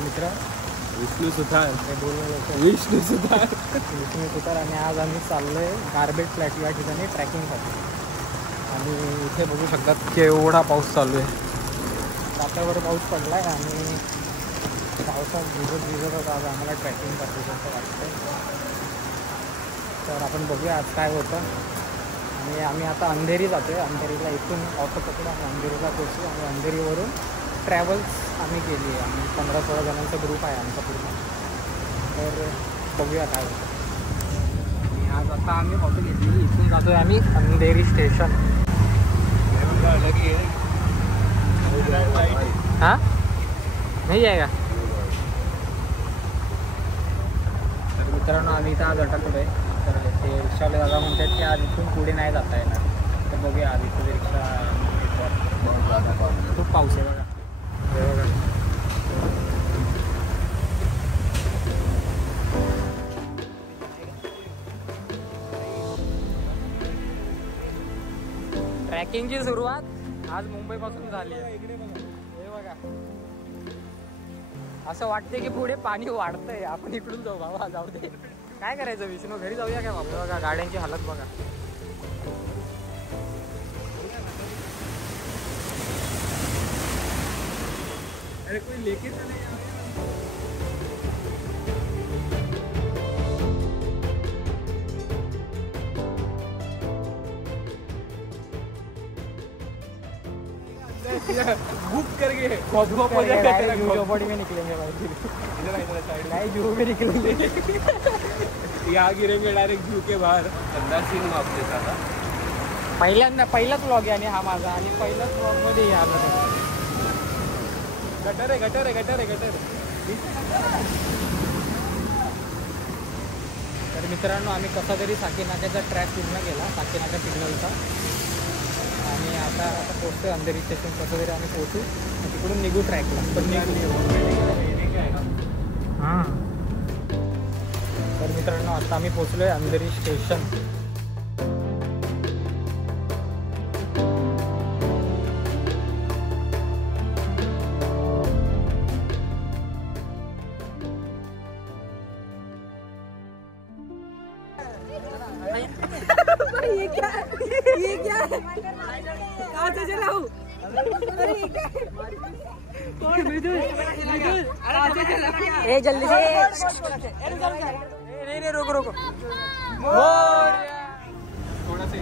माझा मित्र विष्णू सुतार. विष्णू सुतार आणि आज आम्ही चाललोय गार्बेज फ्लॅट या ठिकाणी ट्रॅकिंगसाठी. आणि इथे बघू शकतात केवढा पाऊस चालू आहे. रात्रभर पाऊस पडला आहे आणि पावसात भिजत आज आम्हाला ट्रॅकिंग करायचं असं वाटतं. तर आपण बघूया आज काय होतं. आणि आम्ही आता अंधेरी जातो आहे. अंधेरीला इथून ऑटो पकडून आम्ही अंधेरीला पोहोचू आणि अंधेरीवरून ट्रॅव्हल्स आम्ही केली आहे. आम्ही 15-16 जणांचा ग्रुप आहे आमचा पूर्ण. तर बघूया काय होतं. आणि आज आता आम्ही ऑटो घेतली. इथून जातो आहे आम्ही अंधेरी स्टेशन. हां नाही आहे का? तर मित्रांनो आम्ही इथं आज अटकलो आहे. तर ते रिक्षावाले दादा म्हणतात की आज इथून पुढे नाही जाता येणार. तर बघूया आज इथं रिक्षा खूप पाऊस आहे बघा. ट्रॅकिंगची सुरुवात आज मुंबईपासून झाली आहे. हे बघा असं वाटते की पुढे पाणी वाढतंय. आपण इकडून जाऊ बाबा. जाऊ दे काय करायचं विष्णू घरी जाऊया काय बाबा. बघा गाड्यांची हालत बघा. अरे कोई लेके चले बुक करके झोपड़ी में निकलेंगे भाई. जू में निकलेंगे. यहाँ गिरेंगे डायरेक्ट जू के बाहर. अंदर सीन वापस आता. पहिलाच व्लॉग आहे आणि हा माझा. आणि पहिल्याच व्लॉगमध्ये या गटर आहे. तर मित्रांनो आम्ही कसा तरी साकीनाक्याचा ट्रॅक पूर्ण केला. साकीनाका सिग्नलचा. आणि आता पोहोचतोय अंधेरी स्टेशन. कसं तरी आम्ही पोहोचू तिकडून निघू ट्रॅकला. पण हां तर मित्रांनो आता आम्ही पोहोचलोय अंधेरी स्टेशन. ये क्या कहाँ से चलाऊं? ए जल्दी से. नहीं रुको थोड़ा सा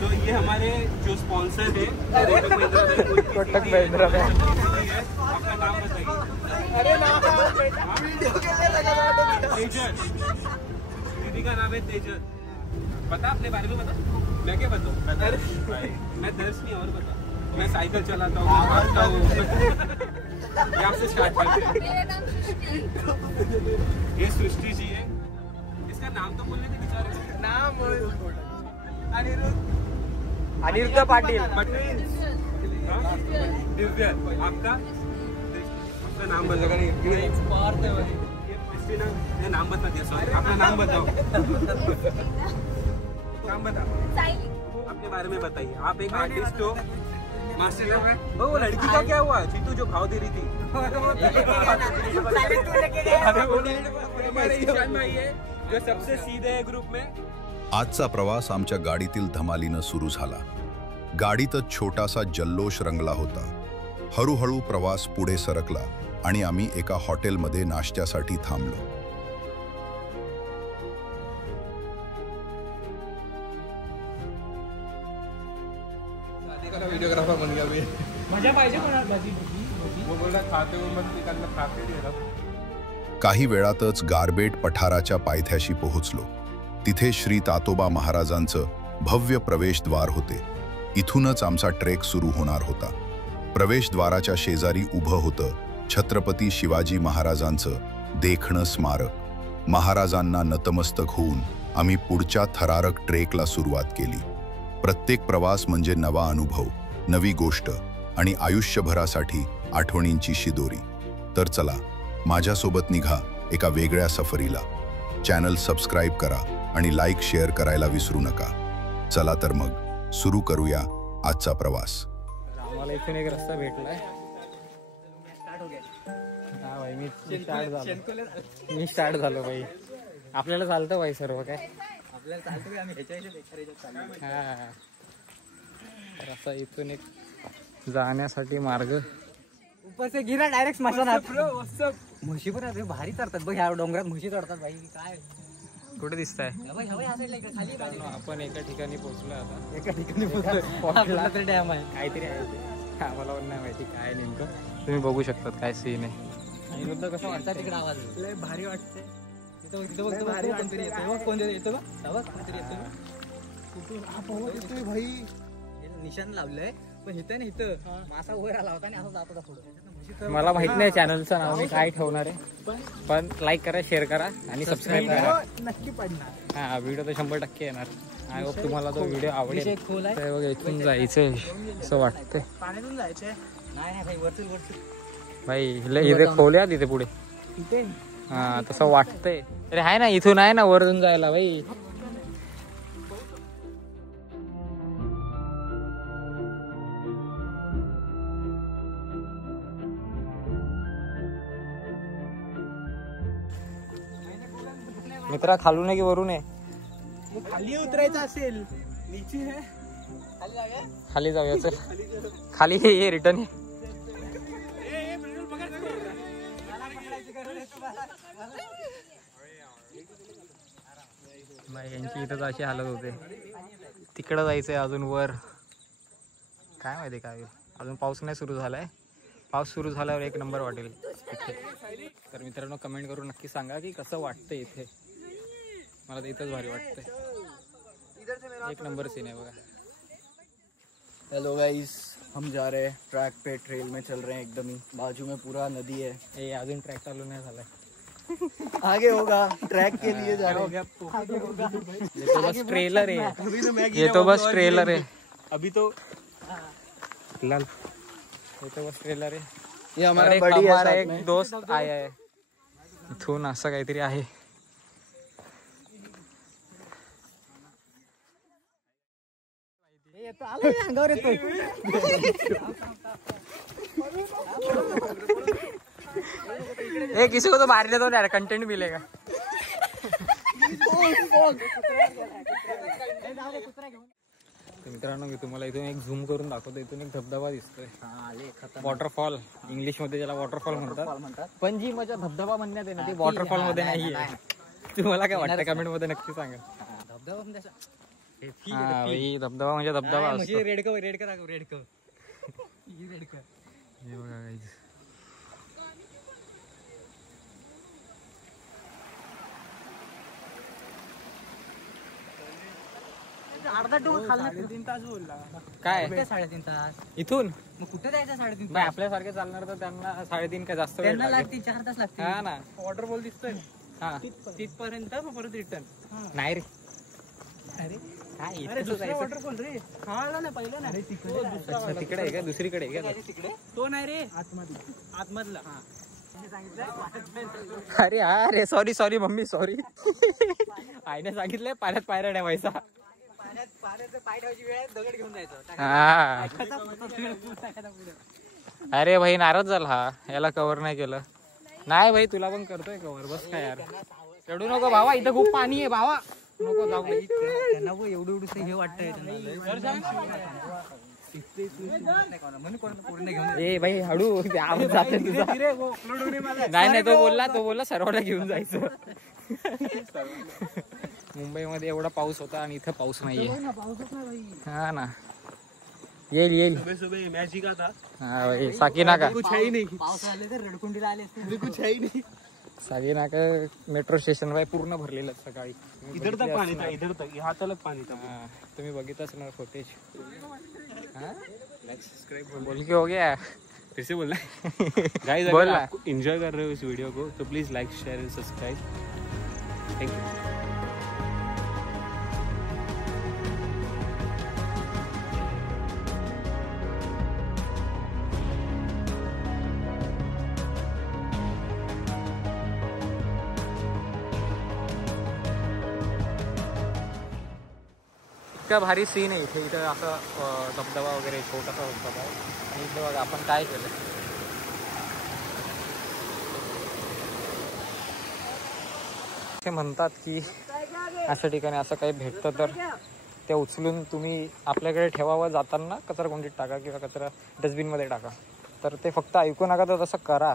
तो ये हमारे जो स्पॉन्सर है कोटक महिंद्रा में. आपका नाम बताइए. अरे तेजल. दीदी का नाम है तेजल. पता अपने बारे में बता. मैं क्या बताऊँ. मैं दर्श नहीं और बता. मैं साइकिल चलाता हूँ, भागता हूँ. यहाँ से स्टार्ट करते हैं. ये सृष्टि जी है. इसका नाम तो बोलने के बेचारे. नाम अनिरुद्ध पाटील. दिव्य. आपका नाम बता. नाम बता दिया. सॉरी अपना नाम बताओ. नाम बता. अपने बारे में बताइए. आप एक आर्टिस्ट हो. मास्टर. वो लड़की का क्या हुआ? जीतू जो भाव दे रही थी. भाई है जो सबसे सीधे है ग्रुप में. आजचा प्रवास आमच्या गाडीतील धमालीनं सुरू झाला. गाडीतच छोटासा जल्लोष रंगला होता. हळूहळू प्रवास पुढे सरकला आणि आम्ही एका हॉटेलमध्ये नाश्त्यासाठी थांबलो. वीडियोग्राफर बन गया भी. मजा पाहिजे कोणाला. वो बोल रहा खाते हुए मत निकालना. खाते दे रहा. काही वेळातच गारबेट पठाराच्या पायथ्याशी पोहोचलो. तिथे श्री तातोबा महाराजांचं भव्य प्रवेशद्वार होते. इथूनच आमचा ट्रेक सुरू होणार होता. प्रवेशद्वाराच्या शेजारी उभं होतं छत्रपती शिवाजी महाराजांचं देखणं स्मारक. महाराजांना नतमस्तक होऊन आम्ही पुढच्या थरारक ट्रेकला सुरुवात केली. प्रत्येक प्रवास म्हणजे नवा अनुभव, नवी गोष्ट आणि आयुष्यभरासाठी आठवणींची शिदोरी. तर चला माझ्यासोबत निघा एका वेगळ्या सफरीला. चॅनल सबस्क्राईब करा आणि लाईक शेअर करायला विसरू नका. चला तर मग सुरू करूया आजचा प्रवास. आम्हाला इथून एक रस्ता भेटलाय. हा भाई मी स्टार्ट झालो भाई. आपल्याला चालतं भाई सर्व काय आपल्याला चालतं आम्ही ह्याच्या हा. तर असा इथून एक जाण्यासाठी मार्ग. ऊपर से गिरा डायरेक्ट स्मशानात. म्हशी पण आहे भारी चढतात बघ, ह्या डोंगरात म्हशी चढतात भाई. काय कुठे दिसताय? खाली आपण एका ठिकाणी पोहोचलो आता. एका ठिकाणी पोहोचलो. डॅम आहे काहीतरी आहे ते. आम्हाला पण नाही माहिती काय नेमकं. तुम्ही बघू शकतात काय सीन आहे. आणि युद्ध कसं वाटतं तिकडे आवाज लय भारी वाटते. तिथं बघ भारी कोणतरी येतो. कोण येतो बघ कोणतरी येतो भाई. निशाण लावलंय पण इथं ना इथं मासा वर आला होता आणि असं जात होता पुढे. मला माहित नाही चॅनलचं नाव मी काय ठेवणार आहे, पण लाईक करा, शेअर करा आणि सबस्क्राईब करा. नक्की पडणार. हा व्हिडिओ तर 100% येणार. आय होप तुम्हाला तो व्हिडिओ आवडेल. खोल आहे. तर बघा इथून जायचंय असं वाटतंय पाण्यातून जायचंय. नाही भाई वरतून भाई. इथे खोल्या तिथे पुढे. इथे हा तसं वाटतंय. अरे आहे ना इथून आहे ना वरून जायला भाई. मित्रा खालून आहे की वरून आहे? खाली उतरायचं असेल नीचे है. खाली जाऊया चल. खाली ये रिटर्न ये. बाई यांची इथं अशी हालत होते. तिकडं जायचंय अजून वर. काय माहिती काय अजून पाऊस नाही सुरू झालाय. पाऊस सुरू झाल्यावर एक नंबर वाटेल इथे. तर मित्रांनो कमेंट करून नक्की सांगा की कसं वाटतंय इथे. मला तर इथंच भारी वाटतंय. एक नंबर सीन आहे बघा. हेलो गाइस, हम जा रहे हैं ट्रैक पे. ट्रेल में चल रहे हैं एकदम ही. बाजू में पूरा नदी है. ए अजून ट्रॅक चालू नाही झालाय. आगे होगा. ट्रैक के लिए जा रहे हैं. ये तो बस ट्रेलर है. ये तो बस ट्रेलर है. अभी तो लाल. ये तो बस ट्रेलर है. ये हमारा हमारा एक दोस्त आया है. इथून असं काहीतरी आहे. अंगावर येतोय. ए किसी को तो मारने दो यार, कंटेंट मिलेगा. मित्रांनो मी तुम्हाला इथून एक झूम करून दाखवतो. इथून एक धबधबा दिसतोय. वॉटरफॉल इंग्लिश मध्ये ज्याला वॉटरफॉल म्हणतात. पण जी मजा धबधबा म्हणण्यात आहे ना ती वॉटरफॉल मध्ये नाहीये. तुम्हाला काय वाटतं कमेंट मध्ये नक्की सांगा. धबधबा म्हणजे हा भाई धबधबा म्हणजे धबधबा असतो. रेडकर रेडकर हे बघा गाईज. अर्धा टोल खाल्ला. 3 तास बोलला. काय 3.5 तास इथून मग कुठे जायचं 3.5 बाई आपल्यासारखे चालणार तर त्यांना 3.5 काय जास्त वेळ त्यांना लागेल. लागतील 4 तास लागतील. हा ना. वॉटरफॉल दिसतोय हा तिथपर्यंत परत रिटर्न. नाही रे. अरे काय अरे इथं दुसरा जायचं. वॉटरफॉल रे. कळलं ना पहिलं ना. अच्छा तिकडे आहे का दुसरीकडे आहे का? तिकडे तो नाही रे. आतमधला. अरे अरे सॉरी मम्मी सॉरी. आईने सांगितलंय पाण्यात पायऱ्या ठेवायचा. पाण्याचं पाय ठेवायची वेळ आहे, दगड घेऊन जायचं. हा अरे भाई नाराज झाला हा. याला कव्हर नाही केलं. नाही भाई तुला पण करतोय कव्हर. बस काय यार चढू नको भावा. इथं खूप पाणी आहे भावा. नको जाऊ. त्यांना एवढं हे वाटतंय पूर्ण घेऊन. ए भाई हळू आवाज जाते तुझा. नाही तो बोलला सर्वांना घेऊन जायचं. मुंबईमध्ये एवढा पाऊस होता आणि इथं पाऊस नाहीये. हा ना येईल. सुबह मैच ही का था. हा भाई साकीनाका. कुछ है ही नहीं. पाऊस आले तर रडकुंडीला आले असते. कुछ है ही नहीं. साकीनाका मेट्रो स्टेशन वर पूर्ण भरलेलं सकाळी. इधर तक पानी था. इधर तक यहाँ तक पानी था. हा, तुम्ही बघितच ना फुटेज. बोल के हो गया. फिर से बोलना गाइस. बोल अगर ना. आप एंजॉय कर रहे हो इस वीडियो को तो please like share end subscribe. Thank you. इतका भारी सीन आहे इथे. इथं असं धबधबा वगैरे छोटासा धबधबा आहे. आणि इथे बघा आपण काय केलं. ते म्हणतात की अशा ठिकाणी असं काही भेटतं तर ते उचलून तुम्ही आपल्याकडे ठेवावं, जाताना कचराकुंडीत टाका किंवा कचरा डस्टबिनमध्ये टाका. तर ते फक्त ऐकू नका, तर तसं करा.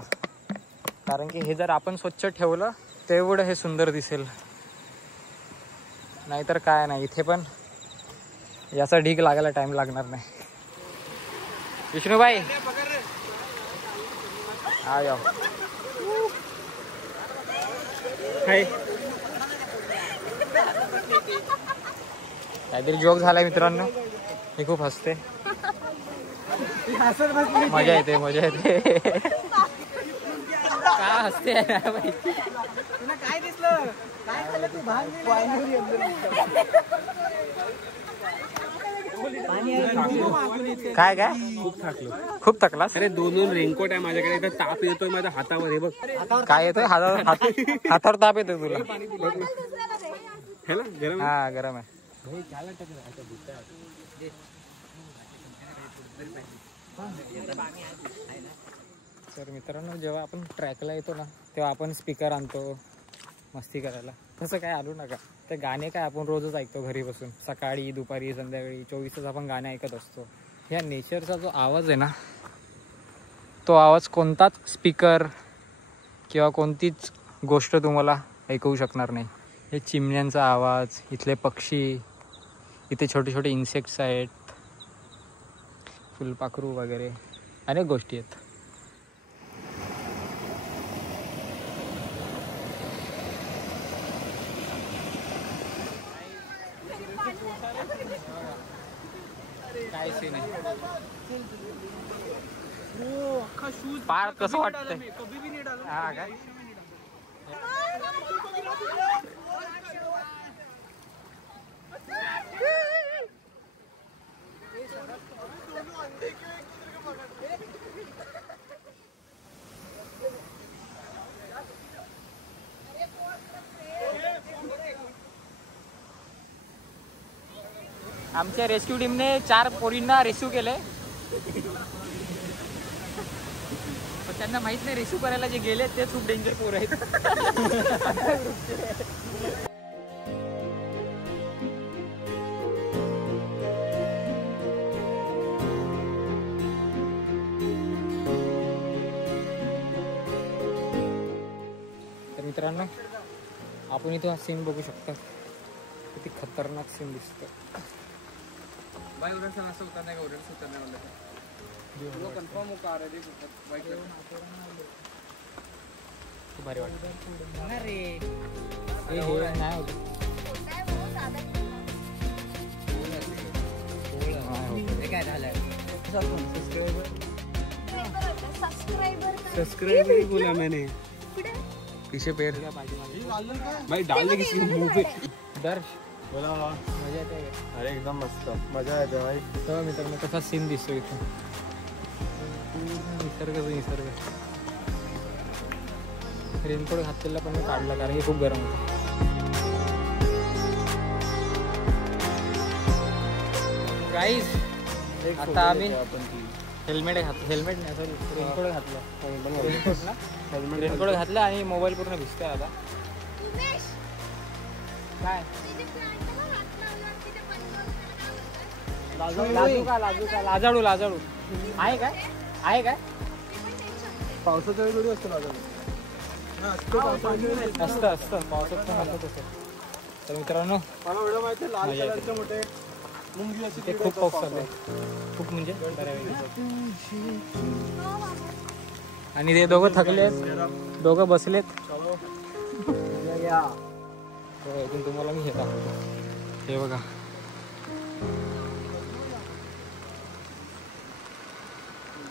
कारण की हे जर आपण स्वच्छ ठेवलं तेवढं हे सुंदर दिसेल. नाहीतर काय नाही, इथे पण याचा ढीग लागायला टाइम लागणार नाही. विष्णूबाई हा या काहीतरी जोक झालाय मित्रांनो. मी खूप हसते, मजा येते मजा येते. का हसते काय दिसलं? काय झालं? तू भाग काय काय खूप थकलास? अरे 2 रेनकोट आहे माझ्याकडे, इथं ताप येतोय माझ्या हातावर. हे बघ काय येतोय? हातावर ताप येतोय तुला? है ना, गरम आहे. हा गरम आहे. तर मित्रांनो, जेव्हा आपण ट्रॅकला येतो ना तेव्हा आपण स्पीकर आणतो मस्ती करायला. तसं काय आणू नका. ते गाणे काय आपण रोजच ऐकतो घरी बसून, सकाळी दुपारी संध्याकाळी 24 तास आपण गाणे ऐकत असतो. ह्या नेचरचा जो आवाज आहे ना, तो आवाज कोणताच स्पीकर किंवा कोणतीच गोष्ट तुम्हाला ऐकवू शकणार नाही. हे चिमण्यांचा आवाज, इथले पक्षी, इथे छोटे छोटे इन्सेक्ट्स आहेत, फुलपाखरू वगैरे अनेक गोष्टी आहेत. काय सीन आहे पार कसं वाटतंय? हा काय आमच्या रेस्क्यू टीमने 4 पोरींना रेस्क्यू केले. पण त्यांना माहित नाही रेस्क्यू करायला जे गेले ते खूप डेंजर पोर आहेत. तर मित्रांनो, आपण इथं हा सीन बघू शकता. किती खतरनाक सीन दिसतं. भाई उधर से ऐसा उतरने का, उधर से उतरने वाले थे वो कंफर्म हो पा रहे थे बाइक पे. भारी वाटतं. अरे हे नाही होत. हे काय झालं? सब्सक्राइब नहीं बोला मैंने. पीछे पेड़ भाई डालने किसी मुंह पे. दर्श बोला मजा येते. अरे एकदम मस्त मजा येते भाई. तर मित्रांनो, कसा सीन दिसतो इथून. निसर्ग. रेनकोट घातलेला पण मी काढला कारण की खूप गरम होतं. गाईज, आता आम्ही हेल्मेट नाही सॉरी रेनकोट घातलं. रेनकोट घातलं आणि मोबाईल पूर्ण भिजतोय आता. काय लाजाळू आहे काय पावसाचा वेळ थोडी असतो लाजाळू. असतं पावसात पण असतं तसं. तर मित्रांनो, मला एवढं माहिती लाल कलरचे मोठे मुंगी अशी ते खूप पाऊस चालू आहे. खूप म्हणजे बऱ्यापैकी. आणि ते दोघं थकलेत, दोघं बसलेत. हो, इथून तुम्हाला मी हे दाखवतो. हे बघा,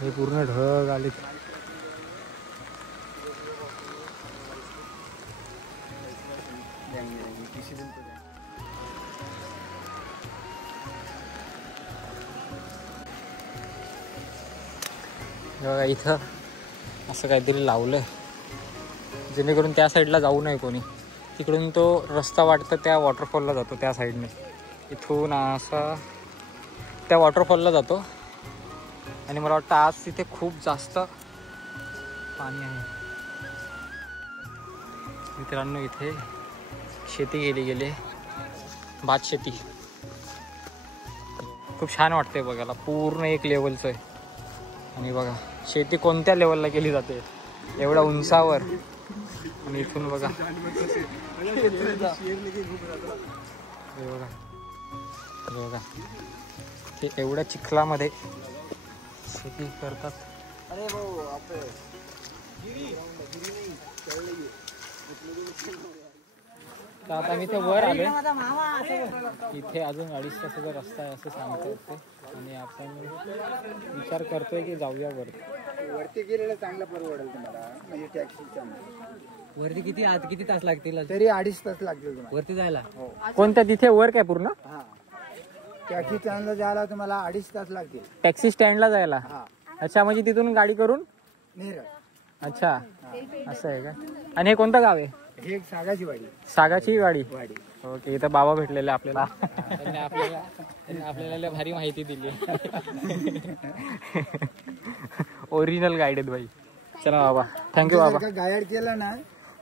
हे पूर्ण ढग आले. बघा इथं असं काहीतरी लावलंय जेणेकरून त्या साईडला जाऊ नये कोणी. तिकडून तो रस्ता वाटतं त्या वॉटरफॉलला जातो त्या साईडने. इथून असा त्या वॉटरफॉलला जातो. आणि मला वाटतं आज तिथे खूप जास्त पाणी आहे. मित्रांनो, इथे शेती केली गेली, भात शेती. खूप छान वाटते बघायला, पूर्ण एक लेवलचं आहे. आणि बघा शेती कोणत्या लेवलला केली जाते, एवढ्या उंचावर. आणि इथून बघा हे बघा, हे बघा ते एवढ्या चिखलामध्ये शेती करतात. अरे भाऊ तर आता मी ते वर आले, इथे अजून 2.5 तासाचा रस्ता आहे असं सांगता येते. आणि आपण विचार करतोय की जाऊया वरती गेलेलं चांगलं परवडेल तुम्हाला, म्हणजे टॅक्सीच्या वरती. किती तास लागतील तरी 2.5 तास लागतील तुम्हाला वरती जायला? कोणत्या तिथे वर काय पूर्ण? हा, टॅक्सी स्टँडला जायला तुम्हाला 2.5 तास लागतील. टॅक्सी स्टँडला जायला? हा, अच्छा, म्हणजे तिथून गाडी करून नेरळ. अच्छा असं आहे का? आणि हे कोणतं गाव आहे? हे सागाची वाडी. सागाची वाडी. वाडी. ओके, इथं बाबा भेटलेले आपल्याला. त्यांनी आपल्याला भारी माहिती दिली. ओरिजिनल गाईड आहेत भाई. चला बाबा, थँक्यू बाबा. गाईड केलं ना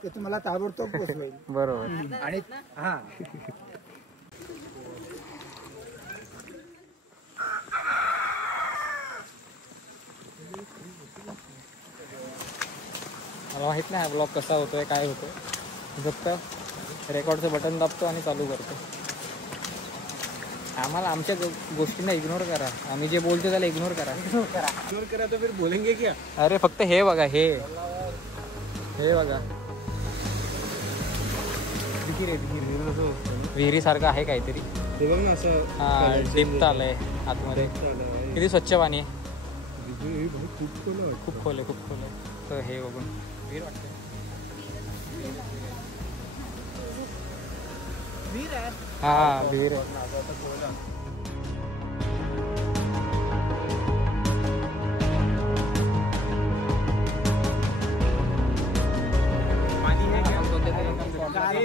तर तुम्हाला ताबडतोब पोहोचवेल. बरोबर. आणि हा, मला माहित नाही हा ब्लॉग कसा होतोय, काय होतोय. फक्त रेकॉर्डचं बटन दाबतो आणि चालू करतो. आम्हाला आमच्या गोष्टींना इग्नोर करा, आम्ही जे बोलतो त्याला इग्नोर करा. इग्नोर करा तो फिर बोलेंगे क्या? अरे फक्त हे बघा, हे बघा विहिरी सारखं आहे काहीतरी. ते बघ ना असं. हा, डिप्त आलंय आतमध्ये. किती स्वच्छ पाणी आहे. खूप खोल आहे, खूप खोल आहे. तर हे बघून विहीर वाटतं. हा विहीर आहे. पानी है क्या?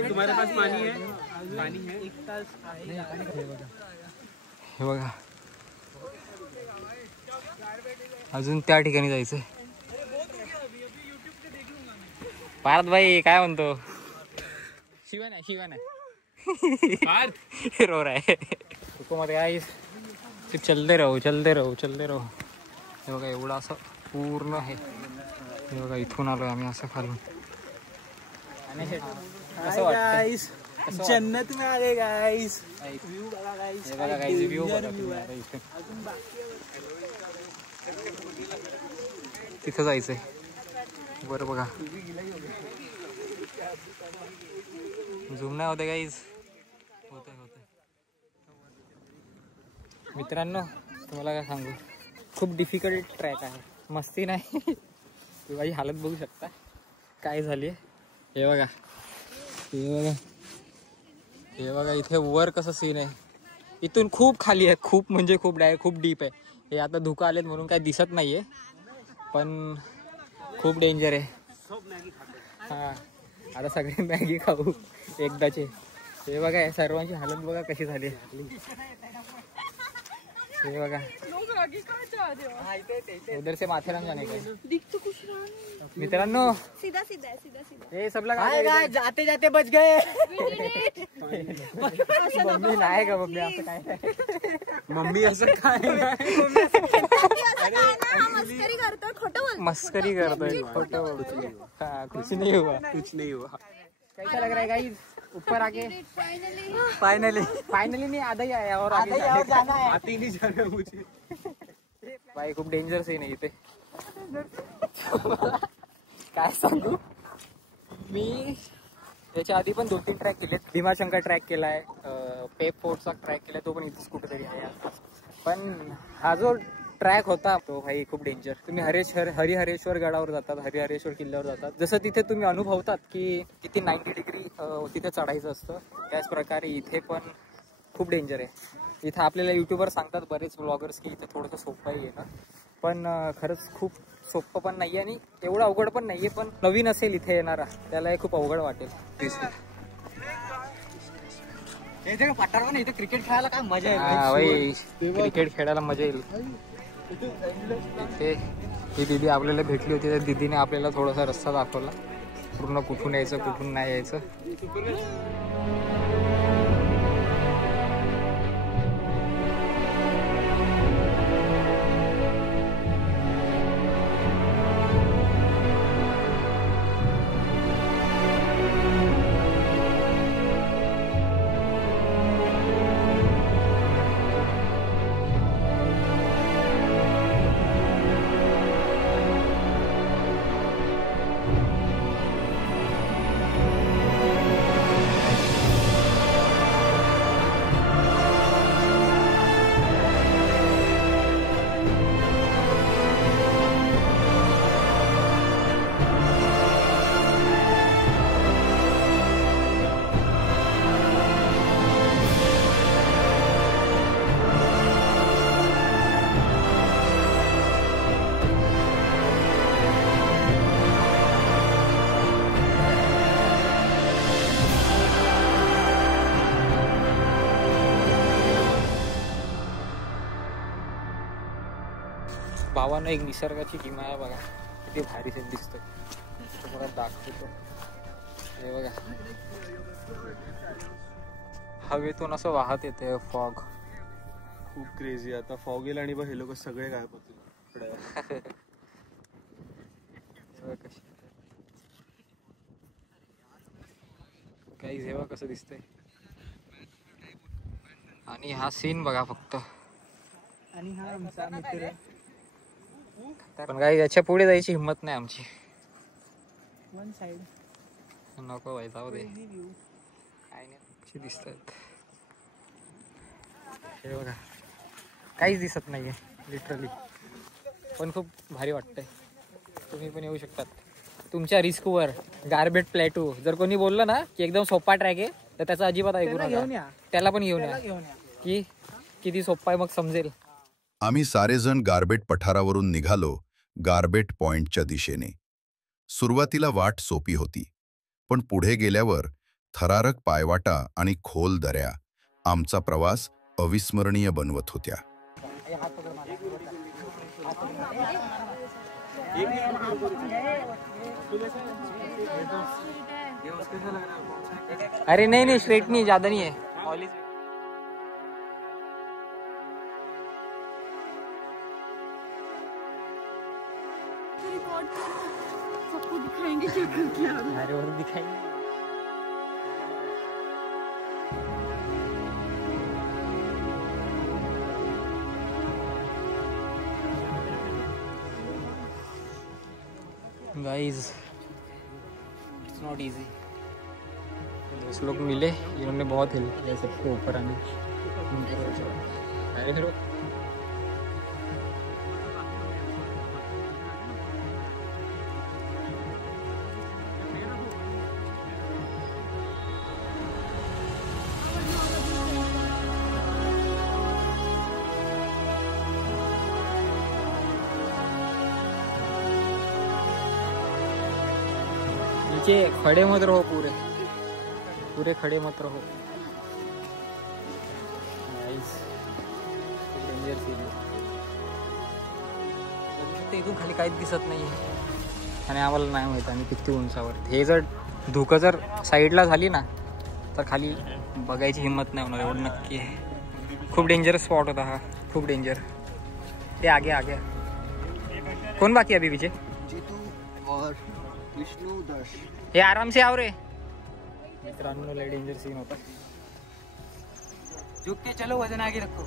तुम्हारे पास पानी है? पानी है? हे बघा, अजून त्या ठिकाणी जायचंय. पार्थ भाई काय म्हणतो? शिवन आहे रो रहा है. मध्ये गाईस सिर्फ चलते रहो. हे बघा एवढं असं पूर्ण आहे. हे बघा इथून आलोय आम्ही असं खालून. कसं वाटतं? जन्नत में आले गाईस. व्ह्यू बघा गाईस, व्ह्यू बघा तुम्ही. तिथं जायचंय. बरं बघा, झूम नाही होते गाईज. होतंय. मित्रांनो तुम्हाला काय सांगू, खूप डिफिकल्ट ट्रॅक आहे, मस्ती नाही. माझी हालत बघू शकता काय झाली. हे बघा इथे वर कसं सीन आहे. इथून खूप खाली आहे, खूप म्हणजे खूप डायरेक्ट खूप डीप आहे. हे आता धुकं आलेत म्हणून काय दिसत नाहीये, पण खूप डेंजर आहे. हा, आता सगळे मॅगी खाऊ एकदाचे. हे बघा सर्वांची हालत बघा कशी झाली. हे बघा उधर से माथेरान जाने का मित्रांनो. सीधा हे सब लोग जाते जाते बच गए. मम्मी नाही का? मम्मी असं काय? मम्मी असं काय? मस्करी करतोय, खोटं बोल. मस्करी करतोय, खोटं बोलतोय. हाँ, कुछ नहीं हुआ. कैसा लग रहा है गाइस ऊपर आके? फाइनली नहीं, आधा ही आया और आगे जाना है. आते ही नहीं जाना मुझे. भाई खूप डेंजर सीन आहे इथे. काय सांगू मी. त्याच्या आधी पण 2-3 ट्रॅक केलेत. भीमाशंकर ट्रॅक केलाय, पेप फोर्टचा ट्रॅक केलाय, तो पण इथेच कुठेतरी आहे. पण हा जो ट्रॅक होता तो भाई खूप डेंजर. तुम्ही हरिहरेश्वर गडावर जातात, हरिहरेश्वर किल्ल्यावर जातात, जसं तिथे तुम्ही अनुभवतात की किती 90 डिग्री तिथे चढायचं असतं, त्याच प्रकारे इथे पण खूप डेंजर आहे. इथे आपल्याला युट्यूबर सांगतात बरेच ब्लॉगर्स की इथे थोडंसं सोपं आहे ना, पण खरंच खूप सोपं पण नाही आणि एवढं अवघड पण नाहीये. पण नवीन असेल इथे येणारा त्याला हे खूप अवघड वाटेल. इथे क्रिकेट खेळायला काय मजा हा भाई, क्रिकेट खेळायला मजा येईल. इथे ही दीदी आपल्याला भेटली होती, त्या दीदीने आपल्याला थोडासा रस्ता दाखवला. पूर्ण कुठून यायचं कुठून नाही यायचं. भावानं एक निसर्गाची किमया बघा किती भारी से दिसतोय. बघा दाखवतो हे बघा हवेतून असं वाहत येते फॉग. खूप क्रेझी. आता फॉग येईल आणि हे लोक सगळे गायब होतील. काही जेव्हा कसं दिसतंय आणि हा सीन बघा फक्त. आणि हा आमचा मित्र. पण काही याच्या पुढे जायची हिंमत नाही आमची. वन साइड नको भाई जाऊ दे. काय नाही कशी दिसतात हे बघा. काहीच दिसत नाहीये लिटरली. पण खूप भारी वाटतंय. तुम्ही पण येऊ शकतात तुमच्या रिस्कवर. गार्बेट प्लॅटू जर कोणी बोललं ना की एकदम सोपा ट्रॅक आहे तर त्याचा अजिबात ऐकू नका. त्याला पण घेऊन या की किती सोपा आहे मग समजेल. आम्ही सारेजण गारबेट पठारावरून निघालो गारबेट पॉइंटच्या दिशेने. सुरुवातीला वाट सोपी होती पण पुढे गेल्यावर थरारक पायवाटा आणि खोल दऱ्या आमचा प्रवास अविस्मरणीय बनवत होत्या. अरे नहीं नहीं स्ट्रेट नहीं ज्यादा नहीं है. सबको दिखाएंगे क्या. अरे और दिखाएंगे. Guys it's not easy. दोस्त लोग मिले इन्होंने बहुत हेल्प किया सबको ऊपर आने. अरे नीचे खड़े मत रहो. पूरे पूरे खड़े मत रहो. इथून खाली काहीच दिसत नाही आणि आम्हाला नाही माहित आम्ही किती उंचावर. हे जर धुकं जर साईडला झाली ना तर खाली बघायची हिंमत नाही होणार एवढं नक्की आहे. खूप डेंजरस स्पॉट होता हा. खूप डेंजर. ते आगे आगे कौन बाकी अभी पीछे. जीतू और विष्णु दर्श. हे आराम से आओ रे. मित्रांनो लय डेंजर सीन होता. झुक के चलो वजन आगे रखो.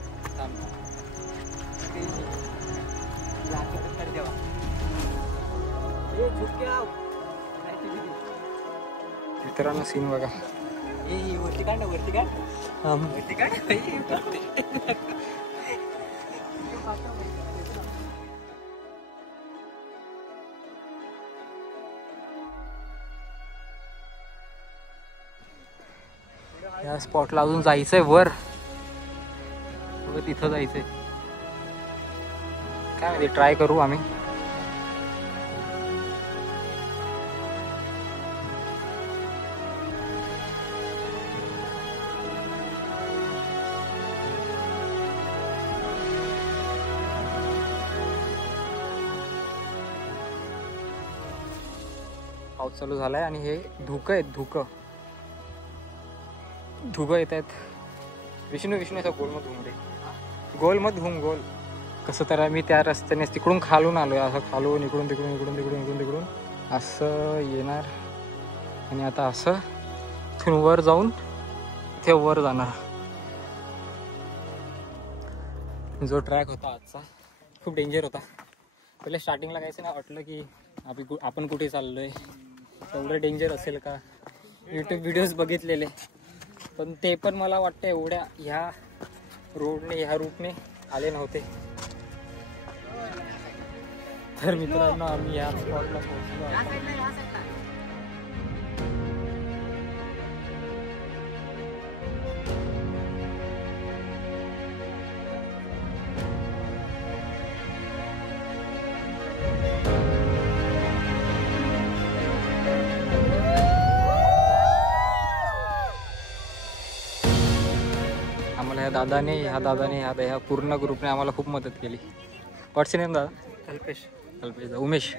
मित्रांनो सीन बघा. वरती काढ ना वरती काढ. वरती काढ. या स्पॉटला अजून जायचंय वर. तिथं जायचंय. काय माहिती ट्राय करू आम्ही. पाऊस चालू झालाय आणि हे धुकं आहेत, धुकं येत आहेत. विष्णू याचा गोलमध घुम रे, गोलमध घुम गोल. कसं तर मी त्या रस्त्याने तिकडून खालून आलोय, असं खालून इकडून तिकडून असं येणार आणि आता असं इथून वर जाऊन इथे वर जाणार. जो ट्रॅक होता आजचा खूप डेंजर होता. पहिले स्टार्टिंगला काहीच नाही वाटलं की आपण कुठे चाललोय, एवढं डेंजर असेल का. यूट्यूब व्हिडिओज बघितलेले, पण ते पण मला वाटतं एवढ्या ह्या रोडने ह्या रूटने आले नव्हते. तर मित्रांनो आम्ही ह्या स्पॉटला पोहोचलो. आम्हाला ह्या पूर्ण ग्रुपने आम्हाला खूप मदत केली. व्हॉट्स नेम दादा? अल्पेश उमेश.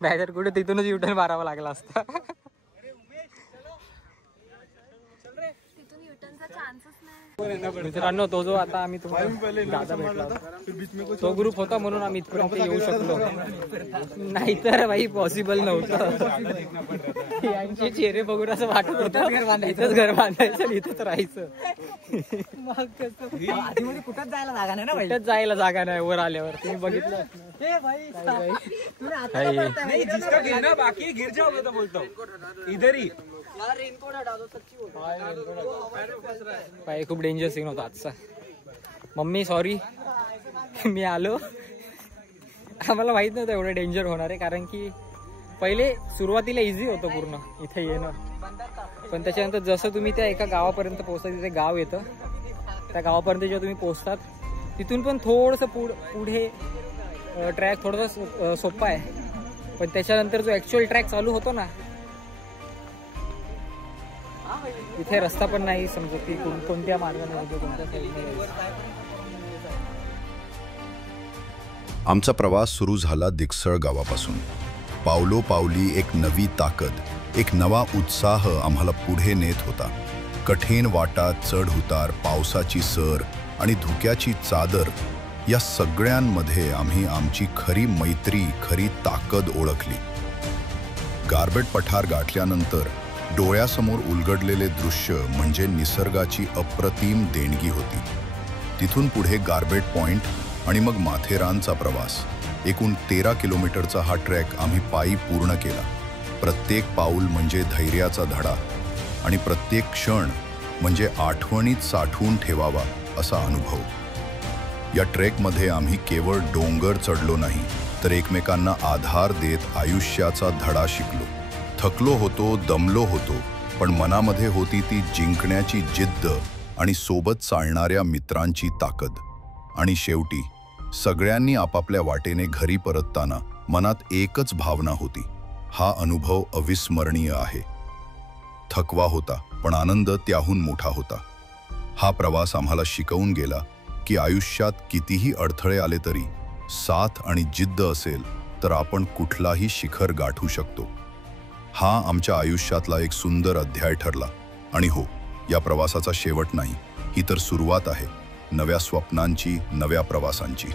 नाही तर कुठे तिथूनच युटर्न मारावा लागला असता. मित्रांनो तो जो आता आम्ही तुम्हाला दादा भेटला तो ग्रुप होता म्हणून आम्ही इथपर्यंत येऊ शकलो, नाहीतर भाई पॉसिबल नव्हतं. यांचे चेहरे बघून असं वाटत होतं इथंच घर बांधायचं, इथंच राहायचं. कुठंच जायला जागा नाही ना, कुठंच जायला जागा नाही. वर आल्यावर तुम्ही बघितलं बाकी गिर जाओगे तो बोलतो इधर ही. पाय खूप डेंजर सीन होता आजचा. मम्मी सॉरी मी आलो, आम्हाला माहित नव्हतं एवढं डेंजर होणार आहे. कारण की पहिले सुरुवातीला इझी होतं पूर्ण इथे येणं, पण त्याच्यानंतर जसं तुम्ही त्या एका गावापर्यंत पोहोचता, तिथे गाव येतं, त्या गावापर्यंत जेव्हा तुम्ही पोहोचतात तिथून पण थोडंसं पुढे ट्रॅक थोडंसं सोपा आहे. पण त्याच्यानंतर जो ॲक्च्युअल ट्रॅक चालू होतो ना, इथे रस्ता पण नाही समजत की कोणत्या मार्गाने जायचं, कोणत्या साईडने जायचं. आमचा प्रवास सुरू झाला दिगसळ गावापासून. पावलोपावली एक नवी ताकद, एक नवा उत्साह आम्हाला पुढे नेत होता. कठीण वाटा, चढ उतार, पावसाची सर आणि धुक्याची चादर, या सगळ्यांमध्ये आम्ही आमची खरी मैत्री, खरी ताकद ओळखली. गारबेट पठार गाठल्यानंतर डोळ्यासमोर उलगडलेले दृश्य म्हणजे निसर्गाची अप्रतिम देणगी होती. तिथून पुढे गारबेट पॉइंट आणि मग माथेरानचा प्रवास. एकूण 13 किलोमीटरचा हा ट्रॅक आम्ही पायी पूर्ण केला. प्रत्येक पाऊल म्हणजे धैर्याचा धडा आणि प्रत्येक क्षण म्हणजे आठवणीत साठवून ठेवावा असा अनुभव. या ट्रेकमध्ये आम्ही केवळ डोंगर चढलो नाही, तर एकमेकांना आधार देत आयुष्याचा धडा शिकलो. थकलो होतो, दमलो होतो, पण मनामध्ये होती ती जिंकण्याची जिद्द आणि सोबत चालणाऱ्या मित्रांची ताकद. आणि शेवटी सगळ्यांनी आपापल्या वाटेने घरी परतताना मनात एकच भावना होती, हा अनुभव अविस्मरणीय आहे. थकवा होता, पण आनंद त्याहून मोठा होता. हा प्रवास आम्हाला शिकवून गेला की आयुष्यात कितीही अडथळे आले तरी साथ आणि जिद्द असेल तर आपण कुठलाही शिखर गाठू शकतो. हा आमच्या आयुष्यातला एक सुंदर अध्याय ठरला. आणि हो, या प्रवासाचा शेवट नाही, ही तर सुरुवात आहे नव्या स्वप्नांची, नव्या प्रवासांची.